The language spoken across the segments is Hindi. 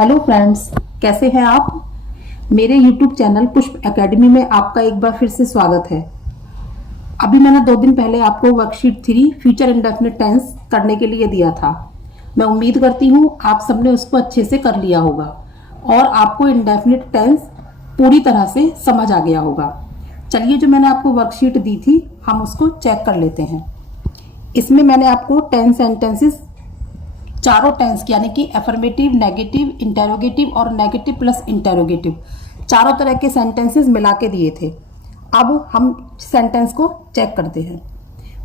हेलो फ्रेंड्स, कैसे हैं आप। मेरे YouTube चैनल पुष्प एकेडमी में आपका एक बार फिर से स्वागत है। अभी मैंने 2 दिन पहले आपको वर्कशीट 3 फ्यूचर इंडेफिनिट टेंस करने के लिए दिया था। मैं उम्मीद करती हूँ आप सबने उसको अच्छे से कर लिया होगा और आपको इंडेफिनिट टेंस पूरी तरह से समझ आ गया होगा। चलिए, जो मैंने आपको वर्कशीट दी थी हम उसको चेक कर लेते हैं। इसमें मैंने आपको 10 सेंटेंसेस, चारों टेंस यानी कि एफर्मेटिव, नेगेटिव, इंटेरोगेटिव और नेगेटिव प्लस इंटेरोगेटिव, चारों तरह के सेंटेंसेस मिला के दिए थे। अब हम सेंटेंस को चेक करते हैं।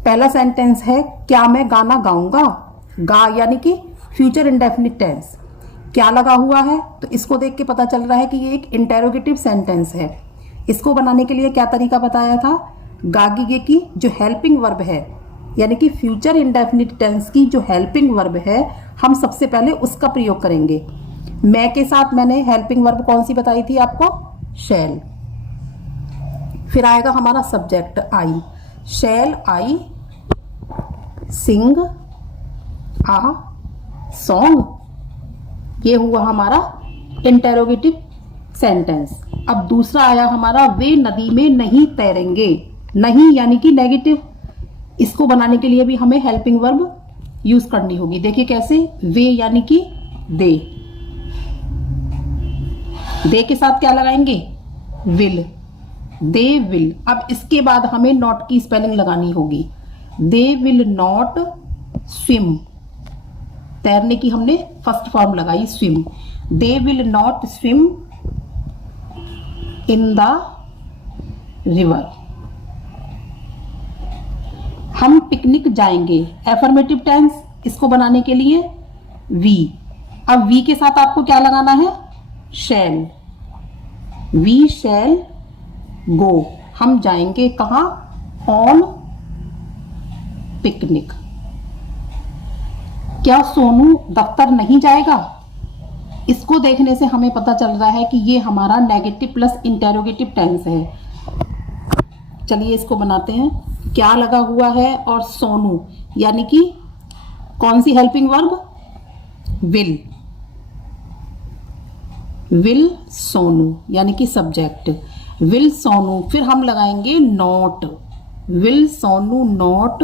पहला सेंटेंस है, क्या मैं गाना गाऊंगा। गा यानी कि फ्यूचर इंडेफिनिट टेंस। क्या लगा हुआ है, तो इसको देख के पता चल रहा है कि ये एक इंटेरोगेटिव सेंटेंस है। इसको बनाने के लिए क्या तरीका बताया था, गागीगे की जो हेल्पिंग वर्ब है यानी कि फ्यूचर इंडेफिनिट टेंस की जो हेल्पिंग वर्ब है, हम सबसे पहले उसका प्रयोग करेंगे। मैं के साथ मैंने हेल्पिंग वर्ब कौन सी बताई थी आपको, शैल। फिर आएगा हमारा subject I. Shell I Singh a song. ये हुआ हमारा इंटेरोगेटिव सेंटेंस। अब दूसरा आया हमारा, वे नदी में नहीं तैरेंगे। नहीं यानी कि नेगेटिव। इसको बनाने के लिए भी हमें हेल्पिंग वर्ब यूज करनी होगी। देखिए कैसे, वे यानी कि दे। दे के साथ क्या लगाएंगे, विल। They will. अब इसके बाद हमें नॉट की स्पेलिंग लगानी होगी। दे विल नॉट स्विम। तैरने की हमने फर्स्ट फॉर्म लगाई swim. They will not swim in the river. हम पिकनिक जाएंगे। एफर्मेटिव टेंस, इसको बनाने के लिए वी। अब वी के साथ आपको क्या लगाना है, शैल। वी शैल गो। हम जाएंगे कहाँ, ऑन पिकनिक। क्या सोनू दफ्तर नहीं जाएगा। इसको देखने से हमें पता चल रहा है कि ये हमारा नेगेटिव प्लस इंटेरोगेटिव टेंस है। चलिए इसको बनाते हैं। क्या लगा हुआ है और सोनू यानी कि कौन सी helping verb, will. Will Sonu यानी कि सब्जेक्ट, विल सोनू। फिर हम लगाएंगे not. Will Sonu not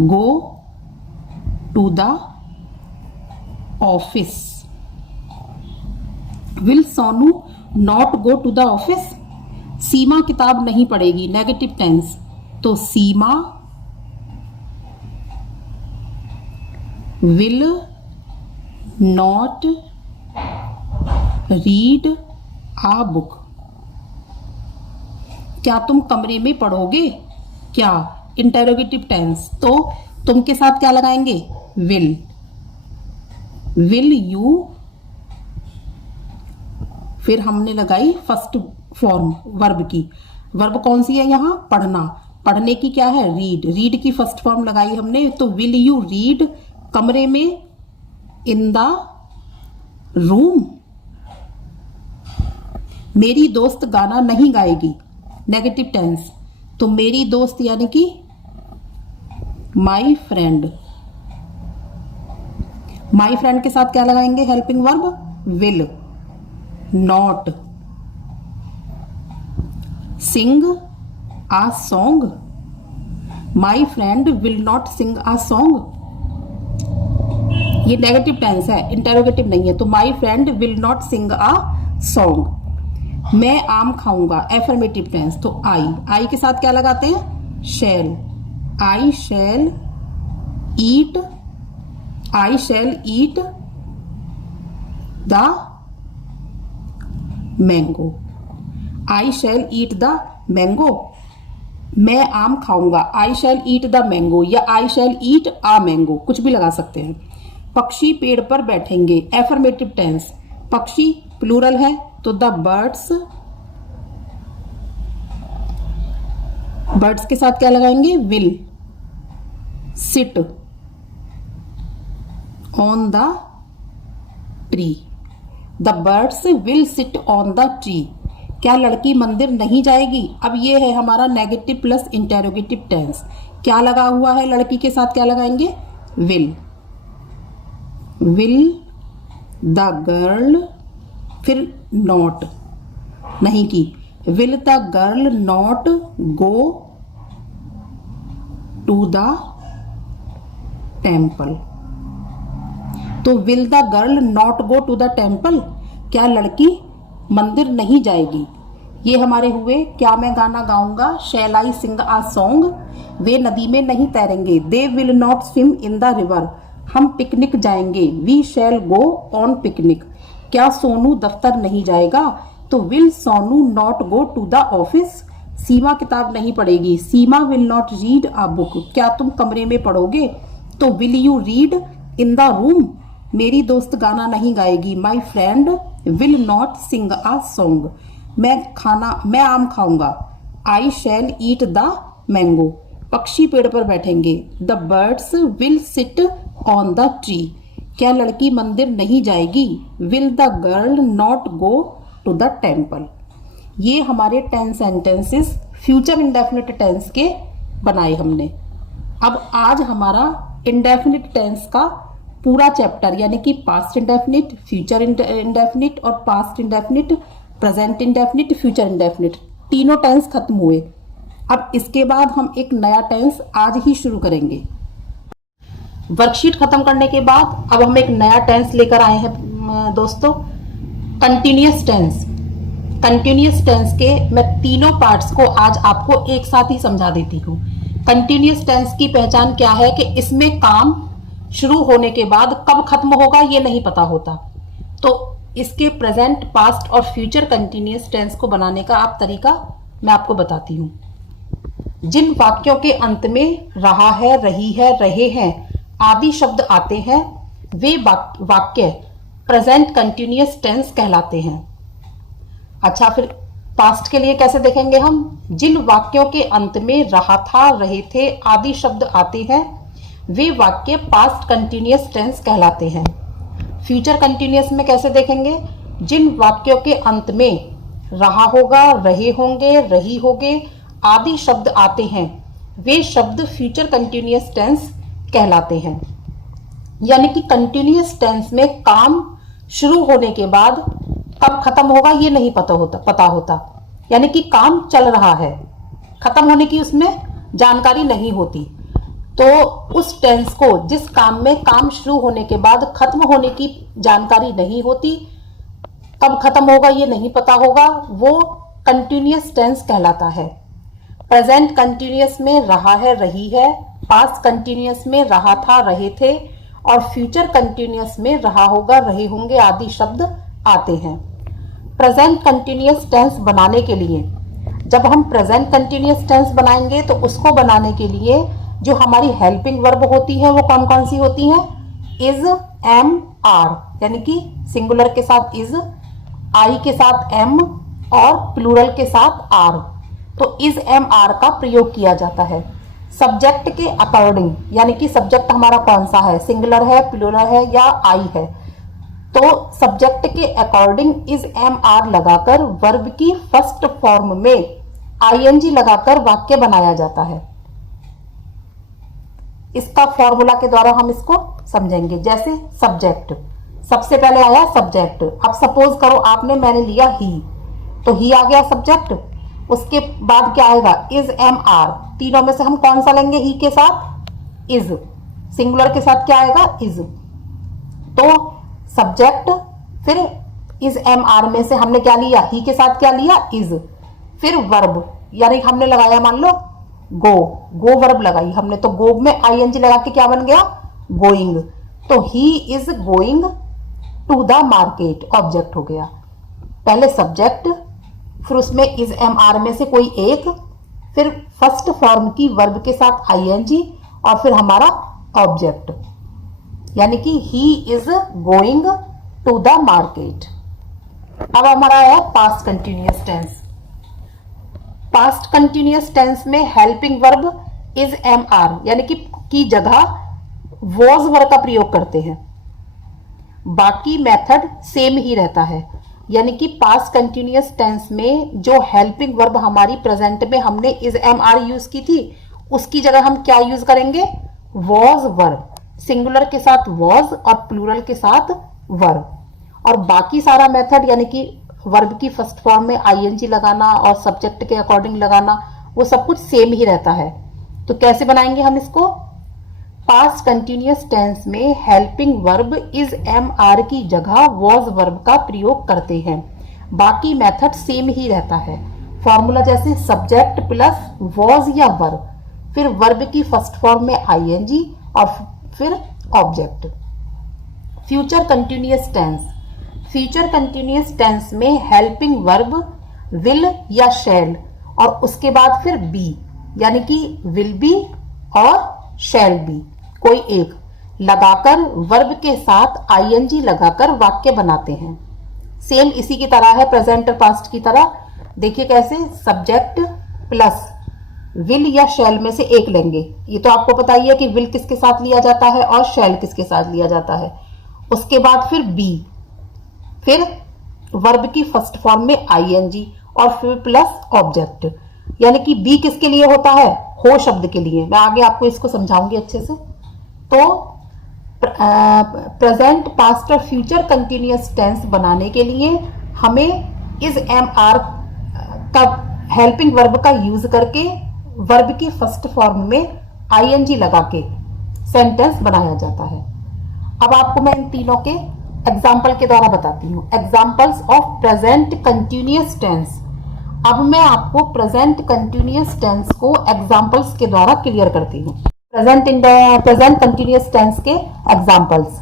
go to the office. Will Sonu not go to the office. Seema किताब नहीं पढ़ेगी, नेगेटिव टेंस, तो Seema will not read a book. क्या तुम कमरे में पढ़ोगे, क्या इंटेरोगेटिव टेंस, तो तुम के साथ क्या लगाएंगे, विल। Will you. फिर हमने लगाई फर्स्ट फॉर्म वर्ब की। वर्ब कौन सी है यहाँ, पढ़ना। पढ़ने की क्या है, रीड। रीड की फर्स्ट फॉर्म लगाई हमने, तो विल यू रीड कमरे में, इन द रूम। मेरी दोस्त गाना नहीं गाएगी, नेगेटिव टेंस, तो मेरी दोस्त यानी कि माई फ्रेंड। माई फ्रेंड के साथ क्या लगाएंगे, helping verb, will not sing a song. My friend will not sing a song. ये नेगेटिव टेंस है, इंटेरोगेटिव नहीं है, तो my friend will not sing a song. मैं आम खाऊंगा, एफर्मेटिव टेंस, तो आई। आई के साथ क्या लगाते हैं, shall. I shall eat. I shall eat the mango. I shall eat the mango. मैं आम खाऊंगा, आई शैल ईट द मैंगो, या आई शैल ईट आ मैंगो, कुछ भी लगा सकते हैं। पक्षी पेड़ पर बैठेंगे, एफर्मेटिव टेंस, पक्षी प्लूरल है, तो द बर्ड्स। बर्ड्स के साथ क्या लगाएंगे, will sit on the tree. The birds will sit on the tree. क्या लड़की मंदिर नहीं जाएगी। अब ये है हमारा नेगेटिव प्लस इंटेरोगेटिव टेंस। क्या लगा हुआ है, लड़की के साथ क्या लगाएंगे, विल। विल द गर्ल, फिर नॉट नहीं की, will the girl not go to the temple. तो will the girl not go to the temple, क्या लड़की मंदिर नहीं जाएगी। ये हमारे हुए क्या मैं गाना गाऊंगा, शैल आई सिंग आ सॉन्ग, वे नदी में नहीं तैरेंगे, they will not swim in the river, हम पिकनिक जाएंगे, we shall go on picnic, क्या सोनू दफ्तर नहीं जाएगा, तो will Sonu not go to the office, Seema किताब नहीं पढ़ेगी, Seema will not read a book, क्या तुम कमरे में पढ़ोगे, तो will you read in the room, मेरी दोस्त गाना नहीं गाएगी, my friend will not sing a song, मैं आम खाऊंगा, आई शैल ईट द मैंगो, पक्षी पेड़ पर बैठेंगे, the birds will sit on the tree, क्या लड़की मंदिर नहीं जाएगी, will the girl not go to the temple. ये हमारे 10 सेंटेंसेस फ्यूचर इंडेफिनिट टेंस के बनाए हमने। अब आज हमारा इंडेफिनिट टेंस का पूरा चैप्टर यानी कि पास्ट इंडेफिनिट, फ्यूचर इंडेफिनिट और past indefinite, present indefinite, future indefinite, तीनों टेंस खत्म हुए। अब इसके बाद हम एक नया टेंस आज ही शुरू करेंगे। वर्कशीट खत्म करने के बाद अब हम एक नया टेंस लेकर आए हैं दोस्तों, कंटिन्यूअस टेंस। कंटिन्यूअस टेंस के मैं तीनों पार्ट्स को आज आपको एक साथ ही समझा देती हूँ। कंटिन्यूअस टेंस की पहचान क्या है कि इसमें काम शुरू होने के बाद कब खत्म होगा ये नहीं पता होता। तो इसके प्रेजेंट, पास्ट और फ्यूचर कंटिन्यूअस टेंस को बनाने का आप तरीका मैं आपको बताती हूँ। जिन वाक्यों के अंत में रहा है, रही है, रहे हैं आदि शब्द आते हैं वे वाक्य प्रेजेंट कंटिन्यूअस टेंस कहलाते हैं। अच्छा, फिर पास्ट के लिए कैसे देखेंगे हम, जिन वाक्यों के अंत में रहा था, रहे थे आदि शब्द आते हैं वे वाक्य पास्ट कंटिन्यूअस टेंस कहलाते हैं। फ्यूचर कंटिन्यूअस में कैसे देखेंगे, जिन वाक्यों के अंत में रहा होगा, रहे होंगे, रही होगे आदि शब्द आते हैं वे शब्द फ्यूचर कंटिन्यूअस टेंस कहलाते हैं। यानी कि कंटिन्यूअस टेंस में काम शुरू होने के बाद कब खत्म होगा ये नहीं पता होता, यानी कि काम चल रहा है, खत्म होने की उसमें जानकारी नहीं होती। तो उस टेंस को, जिस काम में काम शुरू होने के बाद खत्म होने की जानकारी नहीं होती, कब खत्म होगा ये नहीं पता होगा, वो कंटिन्यूअस टेंस कहलाता है। प्रेजेंट कंटिन्यूअस में रहा है, रही है, पास्ट कंटिन्यूअस में रहा था, रहे थे और फ्यूचर कंटिन्यूअस में रहा होगा, रहे होंगे आदि शब्द आते हैं। प्रेजेंट कंटिन्यूअस टेंस बनाने के लिए, जब हम प्रेजेंट कंटिन्यूअस टेंस बनाएंगे तो उसको बनाने के लिए जो हमारी हेल्पिंग वर्ब होती है वो कौन कौन सी होती हैं, इज, एम, आर, यानी कि सिंगुलर के साथ इज, आई के साथ एम और प्लूरल के साथ आर। तो इज, एम, आर का प्रयोग किया जाता है। सब्जेक्ट के अकॉर्डिंग, यानी कि सब्जेक्ट हमारा कौन सा है, सिंगुलर है, प्लूरल है या आई है, तो सब्जेक्ट के अकॉर्डिंग इज, एम, आर लगाकर वर्ब की फर्स्ट फॉर्म में आईएनजी लगाकर वाक्य बनाया जाता है। इसका फॉर्मूला के द्वारा हम इसको समझेंगे। जैसे सब्जेक्ट, सबसे पहले आया सब्जेक्ट। अब सपोज करो आपने, मैंने लिया ही, तो ही आ गया सब्जेक्ट। उसके बाद क्या आएगा, इज, एम, आर, तीनों में से हम कौन सा लेंगे, ही के साथ इज, सिंगुलर के साथ क्या आएगा, इज। तो सब्जेक्ट, फिर इज, एम, आर में से हमने क्या लिया, ही के साथ क्या लिया, इज, फिर वर्ब, यानी हमने लगाया मान लो गो वर्ब लगाई हमने, तो गो में आईएनजी लगा के क्या बन गया, गोइंग। तो he is going to the market, object हो गया। पहले सब्जेक्ट, फिर उसमें इज, एम, आर में से कोई एक, फिर फर्स्ट फॉर्म की वर्ब के साथ आईएनजी और फिर हमारा ऑब्जेक्ट, यानी कि he is going to the market. अब हमारा है past continuous tense. Past continuous tense में helping verb is, am, are यानी कि की जगह वॉज वर्ब का प्रयोग करते हैं। बाकी मेथड सेम ही रहता है, यानी कि पास्ट कंटिन्यूअस टेंस में जो हेल्पिंग वर्ब हमारी प्रेजेंट में हमने इज, एम, आर यूज की थी, उसकी जगह हम क्या यूज करेंगे, वॉज वर्ब, सिंगुलर के साथ वॉज और प्लूरल के साथ वर्ब। और बाकी सारा मेथड यानी कि वर्ब की फर्स्ट फॉर्म में आईएनजी लगाना और सब्जेक्ट के अकॉर्डिंग लगाना, वो सब कुछ सेम ही रहता है। तो कैसे बनाएंगे हम इसको? पास्ट कंटिन्यूअस टेंस में helping verb is am are की जगह वॉज वर्ब का प्रयोग करते हैं। बाकी मेथड सेम ही रहता है। फॉर्मूला जैसे सब्जेक्ट प्लस वॉज या वर्ब, फिर वर्ब की फर्स्ट फॉर्म में आईएनजी और फिर object. Future continuous tense, future continuous tense में हेल्पिंग वर्ब विल या शैल और उसके बाद फिर बी, यानी कि विल बी और शैल बी, कोई एक लगाकर वर्ब के साथ आईएनजी लगाकर वाक्य बनाते हैं। सेम इसी की तरह है प्रेजेंट और पास्ट की तरह। देखिए कैसे, सब्जेक्ट प्लस विल या शैल में से एक लेंगे। ये तो आपको पता ही है कि विल किसके साथ लिया जाता है और शैल किसके साथ लिया जाता है। उसके बाद फिर बी, फिर वर्ब की फर्स्ट फॉर्म में आईएनजी और फिर प्लस ऑब्जेक्ट, यानी कि बी किसके लिए होता है? हो शब्द के लिए। मैं आगे आपको इसको समझाऊंगी अच्छे से। तो प्रेजेंट, पास्ट और फ्यूचर कंटिन्यूअस टेंस बनाने के लिए हमें इज एम आर का हेल्पिंग वर्ब का यूज करके वर्ब की फर्स्ट फॉर्म में आईएनजी लगा के सेंटेंस बनाया जाता है। अब आपको मैं इन तीनों के एग्जाम्पल के द्वारा बताती हूँ। Examples of present continuous tense. अब मैं आपको प्रेजेंट कंटिन्यूअस टेंस को एग्जाम्पल्स के द्वारा क्लियर करती हूँ। प्रेजेंट कंटिन्यूअस टेंस के एग्जाम्पल्स,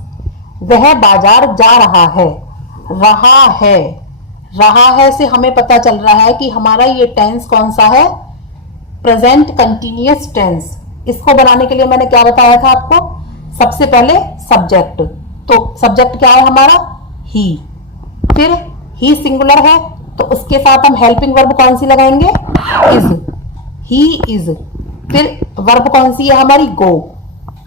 वह बाजार जा रहा है। रहा है, रहा है से हमें पता चल रहा है कि हमारा ये टेंस कौन सा है? Present continuous tense. इसको बनाने के लिए मैंने क्या बताया था आपको? सबसे पहले सब्जेक्ट, तो सब्जेक्ट क्या है हमारा? ही। फिर ही सिंगुलर है तो उसके साथ हम हेल्पिंग वर्ब कौन सी लगाएंगे? इज। He is. फिर वर्ब कौन सी है हमारी? गो।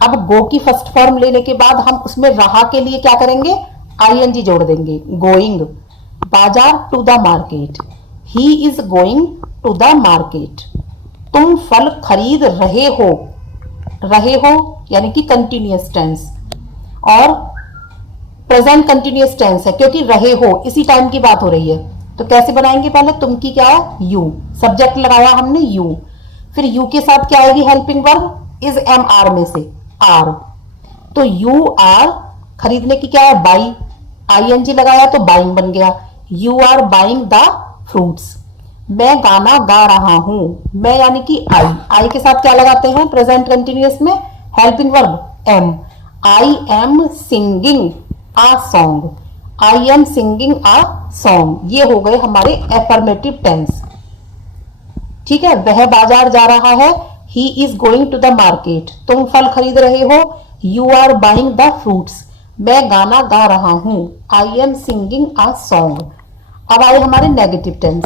अब गो की फर्स्ट फॉर्म लेने के बाद हम उसमें रहा के लिए क्या करेंगे? आईएनजी जोड़ देंगे। गोइंग, बाजार to the market. He is going to the market. तुम फल खरीद रहे हो। रहे हो यानी कि कंटिन्यूअस टेंस और प्रेजेंट कंटिन्यूअस टेंस है क्योंकि रहे हो इसी टाइम की बात हो रही है। तो कैसे बनाएंगे? पहले तुम की क्या है? यू। सब्जेक्ट लगाया हमने यू, फिर यू के साथ क्या आएगी helping verb? Is am are में से आर। तो यू आर खरीदने की क्या है? बाई। आईएनजी लगाया तो बाइंग बन गया। You are buying the fruits. मैं गाना गा रहा हूं। मैं यानी कि आई। आई के साथ क्या लगाते हैं प्रेजेंट कंटिन्यूअस में? Helping verb am. I am singing a song. I am singing a song. ये हो गए हमारे एफर्मेटिव टेंस। ठीक है। वह बाजार जा रहा है। He is going to the market. तुम फल खरीद रहे हो। You are buying the fruits. मैं गाना गा रहा हूं। I am singing a song. अब आए हमारे नेगेटिव टेंस।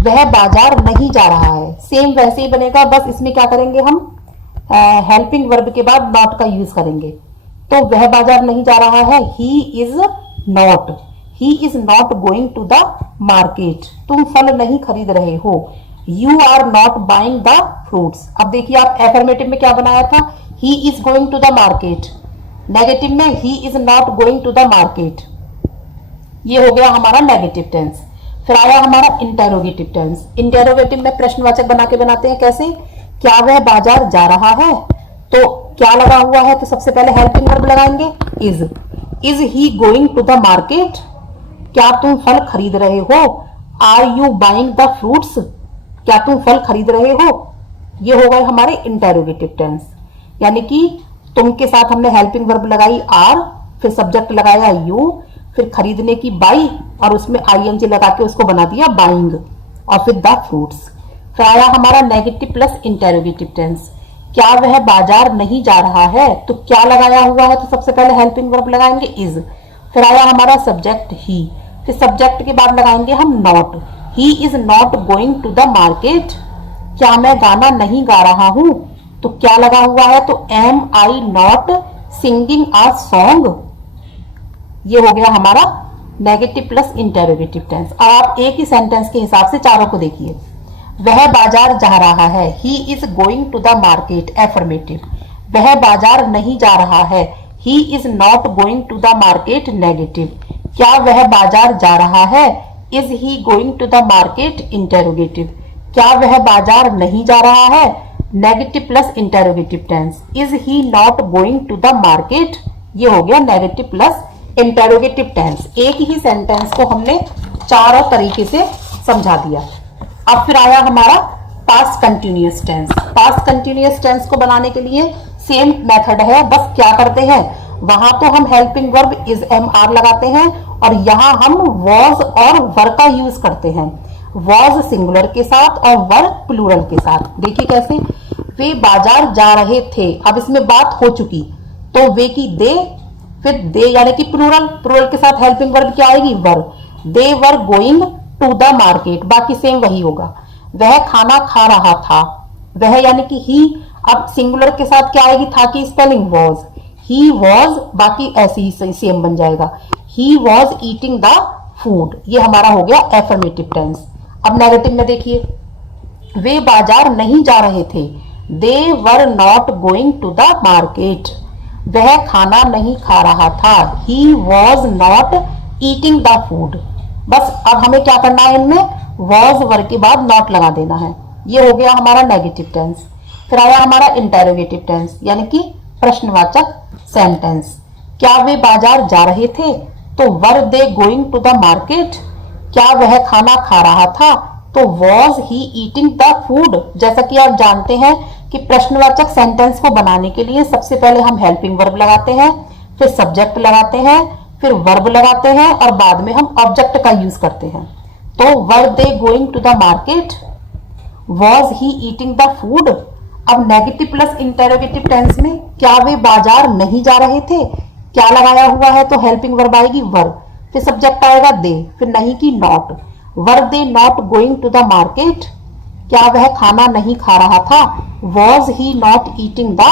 वह बाजार नहीं जा रहा है। सेम वैसे ही बनेगा, बस इसमें क्या करेंगे हम? हेल्पिंग वर्ब के बाद नॉट का यूज करेंगे। तो वह बाजार नहीं जा रहा है। He is not. He is not going to the market. तुम फल नहीं खरीद रहे हो। You are not buying the fruits. अब देखिए आप एफर्मेटिव में क्या बनाया था? He is going to the market. Negative में he is not going to the market. ये हो गया हमारा नेगेटिव टेंस। फिर आया हमारा इंटेरोगेटिव टेंस। इंटेरोगेटिव में प्रश्नवाचक बना के बनाते हैं। कैसे? क्या वह बाजार जा रहा है? तो क्या लगा हुआ है? तो सबसे पहले हेल्पिंग वर्ब लगाएंगे is. Is he going to the market? क्या तुम फल खरीद रहे हो? Are you buying the fruits? क्या तुम फल खरीद रहे हो? ये हो गए हमारे इंटेरोगेटिव टेंस, यानी कि तुम के साथ हमने हेल्पिंग वर्ब लगाई आर, फिर सब्जेक्ट लगाया यू, फिर खरीदने की बाई और उसमें आईएनजी लगा के उसको बना दिया बाइंग और फिर द फ्रूट्स। फिर आया हमारा नेगेटिव प्लस इंटेरोगेटिव टेंस। क्या वह बाजार नहीं जा रहा है? तो क्या लगाया हुआ है? तो सबसे पहले हेल्पिंग वर्ब लगाएंगे इज। फिर आया हमारा सब्जेक्ट ही, फिर सब्जेक्ट के बाद लगाएंगे हम not. He is not going to the market. क्या मैं गाना नहीं गा रहा हूं? तो क्या लगा हुआ है? तो am I not singing a song. ये हो गया हमारा नेगेटिव प्लस इंटेरोगेटिव टेंस। अब आप एक ही सेंटेंस के हिसाब से चारों को देखिए। वह बाजार जा रहा है। He is going to the market affirmative. वह बाजार नहीं जा रहा है। He is not going to the market negative. क्या वह बाजार जा रहा है? Is he going to the market? Interrogative. क्या वह बाजार नहीं जा रहा है? Negative plus interrogative tense. Is he not going to the market? ये हो गया नेगेटिव प्लस इंटेरोगेटिव टेंस। एक ही सेंटेंस को हमने चारों तरीके से समझा दिया। अब फिर आया हमारा past continuous tense. Past continuous tense को बनाने के लिए सेम मेथड है, बस क्या करते हैं, वहां तो हम helping verb is am are लगाते हैं और यहाँ हम वॉज और वर का यूज करते हैं। वॉज सिंगुलर के साथ और वर प्लूरल के साथ। देखिए कैसे, वे बाजार जा रहे थे। अब इसमें बात हो चुकी तो वे की दे, फिर दे यानी कि प्लूरल, प्लूरल के साथ हेल्पिंग वर्ब क्या आएगी? Were. They were going to the market, बाकी सेम वही होगा। वह खाना खा रहा था, वह यानी कि ही। अब सिंगुलर के साथ क्या आएगी? था की स्पेलिंग वॉज। ही वॉज, बाकी ऐसे ही सेम बन जाएगा। He was eating the food, ये हमारा हो गया एफर्मेटिव टेंस। अब नेगेटिव में देखिए, वे बाजार नहीं जा रहे थे। They were not going to the market. वह खाना नहीं खा रहा था। He was not eating the food. बस अब हमें क्या करना है, इनमें वॉज वर के बाद नॉट लगा देना है। ये हो गया हमारा नेगेटिव टेंस। फिर आया हमारा इंटेरोगेटिव टेंस यानी कि प्रश्नवाचक सेंटेंस। क्या वे बाजार जा रहे थे? तो were they going to the market. क्या वह खाना खा रहा था? तो was he eating the food. जैसा कि आप जानते हैं कि प्रश्नवाचक सेंटेंस को बनाने के लिए सबसे पहले हम हेल्पिंग वर्ब लगाते हैं, फिर सब्जेक्ट लगाते हैं, फिर वर्ब लगाते हैं और बाद में हम ऑब्जेक्ट का यूज करते हैं। तो were they going to the market, was he eating the food. अब नेगेटिव प्लस इंटेरोगेटिव टेंस में क्या वे बाजार नहीं जा रहे थे? क्या लगाया हुआ है तो हेल्पिंग वर्ब आएगी वर, फिर सब्जेक्ट आएगा दे, फिर नहीं की not. Were they not going to the market? क्या वह खाना नहीं खा रहा था? Was he not eating the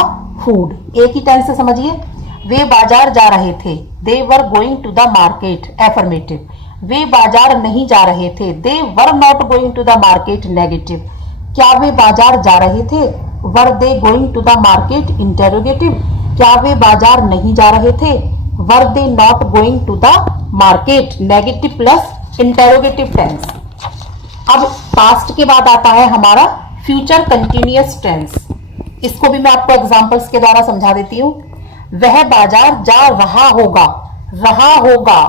food. एक ही टेंस से समझिए, वे बाजार जा रहे थे। They were going to the market, affirmative. वे बाजार नहीं जा रहे थे। They were not going to the market, negative. क्या वे बाजार जा रहे थे? Were they going to the market, interrogative. क्या वे बाजार नहीं जा रहे थे? Were they not going to the market, negative plus interrogative tense. अब पास्ट के बाद आता है हमारा फ्यूचर कंटिन्यूअस टेंस। इसको भी मैं आपको एग्जांपल्स के द्वारा समझा देती हूँ। वह बाजार जा रहा होगा, रहा होगा,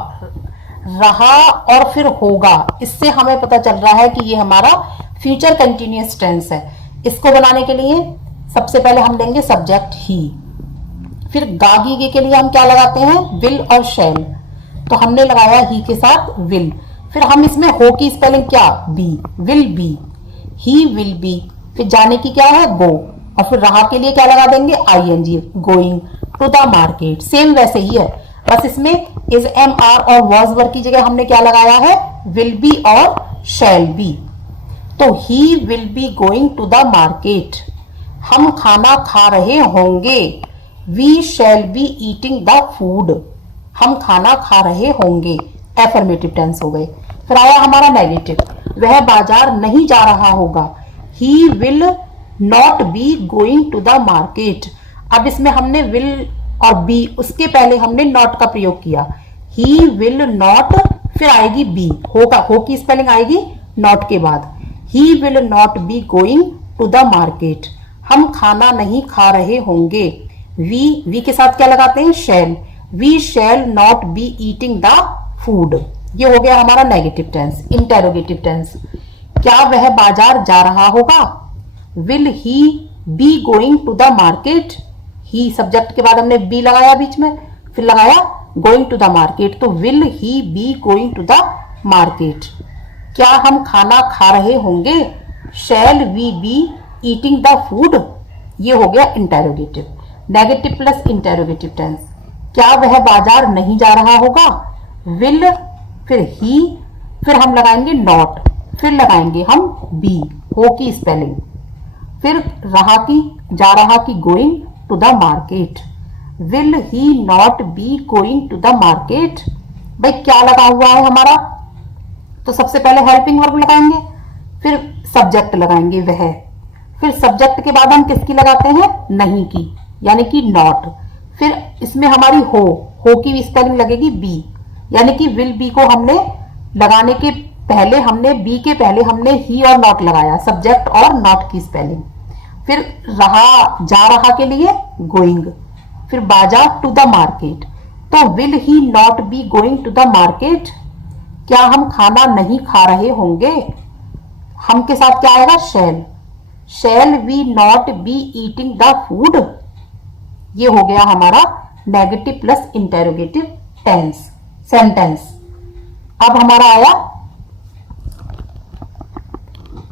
रहा और फिर होगा। इससे हमें पता चल रहा है कि ये हमारा फ्यूचर कंटिन्यूअस टेंस है। इसको बनाने के लिए सबसे पहले हम लेंगे सब्जेक्ट ही, फिर गागी के लिए हम क्या लगाते हैं? विल और शैल। तो हमने लगाया ही के साथ विल। फिर हम इसमें हो की स्पेलिंग क्या? Be, will be. He will be. फिर जाने की क्या है? गो। और फिर रहा के लिए क्या लगा देंगे? ING, going to the market. Same वैसे ही है, बस इसमें इज एम आर और वॉज वर की जगह हमने क्या लगाया है? विल बी और शैल बी। तो he will be going to the market. हम खाना खा रहे होंगे। We shall be eating the food. हम खाना खा रहे होंगे, एफर्मेटिव टेंस हो गए। फिर आया हमारा नेगेटिव, वह बाजार नहीं जा रहा होगा। He will not be going to the market. अब इसमें हमने विल और बी, उसके पहले हमने नॉट का प्रयोग किया। ही विल नॉट, फिर आएगी बी, होगा, हो की स्पेलिंग आएगी नॉट के बाद। He will not be going to the market. हम खाना नहीं खा रहे होंगे। वी के साथ क्या लगाते हैं? Shall. We shall not be eating the food. ये हो गया हमारा नेगेटिव टेंस। इंटेरोगेटिव टेंस, क्या वह बाजार जा रहा होगा? Will he be going to the market? He subject के बाद हमने बी लगाया बीच में, फिर लगाया गोइंग टू द मार्केट। तो will he be going to the market. क्या हम खाना खा रहे होंगे? Shall we be eating the food. ये हो गया interrogative. Negative plus interrogative tense, क्या वह बाजार नहीं जा रहा होगा? विल, फिर ही, फिर हम लगाएंगे नॉट, फिर लगाएंगे हम बी, हो की स्पेलिंग, फिर रहा की, जा रहा की going to the market. Will he not be going to the market. भाई क्या लगा हुआ है हमारा? तो सबसे पहले हेल्पिंग वर्ब लगाएंगे, फिर सब्जेक्ट लगाएंगे वह, फिर सब्जेक्ट के बाद हम किसकी लगाते हैं? नहीं की, यानी कि नॉट। फिर इसमें हमारी हो की स्पेलिंग लगेगी बी, यानी कि विल बी को हमने लगाने के पहले हमने बी के पहले हमने ही और नॉट लगाया, सब्जेक्ट और नॉट की स्पेलिंग। फिर रहा, जा रहा के लिए गोइंग, फिर बाजार टू द मार्केट। तो will he not be going to the market, क्या हम खाना नहीं खा रहे होंगे? हम के साथ क्या आएगा? Shall. Shall we not be eating the food. ये हो गया हमारा negative plus interrogative tense sentence. अब हमारा आया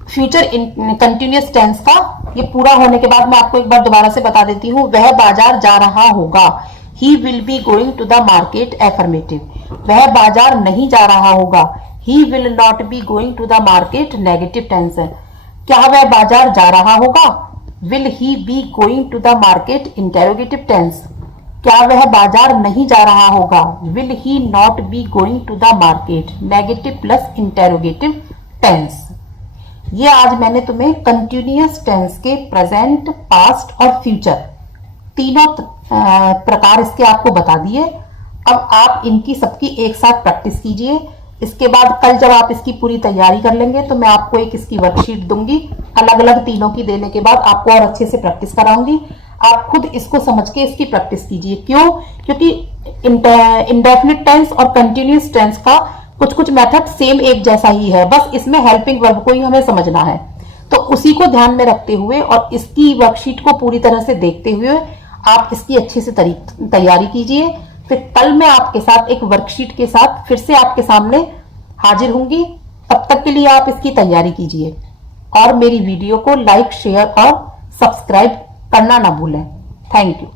फ्यूचर कंटिन्यूअस टेंस का। ये पूरा होने के बाद मैं आपको एक बार दोबारा से बता देती हूं। वह बाजार जा रहा होगा, he will be going to the market affirmative. वह बाजार नहीं जा रहा होगा, he will not be going to the market negative tense है। क्या वह बाजार जा रहा होगा? Will he be going to the market interrogative tense. क्या वह बाजार नहीं जा रहा होगा? Will he not be going to the market negative plus interrogative tense. ये आज मैंने तुम्हें कंटिन्यूअस टेंस के प्रेजेंट, पास्ट और फ्यूचर तीनों प्रकार इसके आपको बता दिए। अब आप इनकी सबकी एक साथ प्रैक्टिस कीजिए। इसके बाद कल जब आप इसकी पूरी तैयारी कर लेंगे तो मैं आपको एक इसकी वर्कशीट दूंगी, अलग अलग तीनों की देने के बाद आपको और अच्छे से प्रैक्टिस कराऊंगी। आप खुद इसको समझ के इसकी प्रैक्टिस कीजिए। क्यों? क्योंकि इंडेफिनिट टेंस और कंटिन्यूअस टेंस का कुछ कुछ मेथड सेम एक जैसा ही है, बस इसमें हेल्पिंग वर्ब को ही हमें समझना है। तो उसी को ध्यान में रखते हुए और इसकी वर्कशीट को पूरी तरह से देखते हुए आप इसकी अच्छे से तैयारी कीजिए। फिर कल मैं आपके साथ एक वर्कशीट के साथ फिर से आपके सामने हाजिर होंगी। तब तक के लिए आप इसकी तैयारी कीजिए और मेरी वीडियो को लाइक, शेयर और सब्सक्राइब करना ना भूलें। Thank you.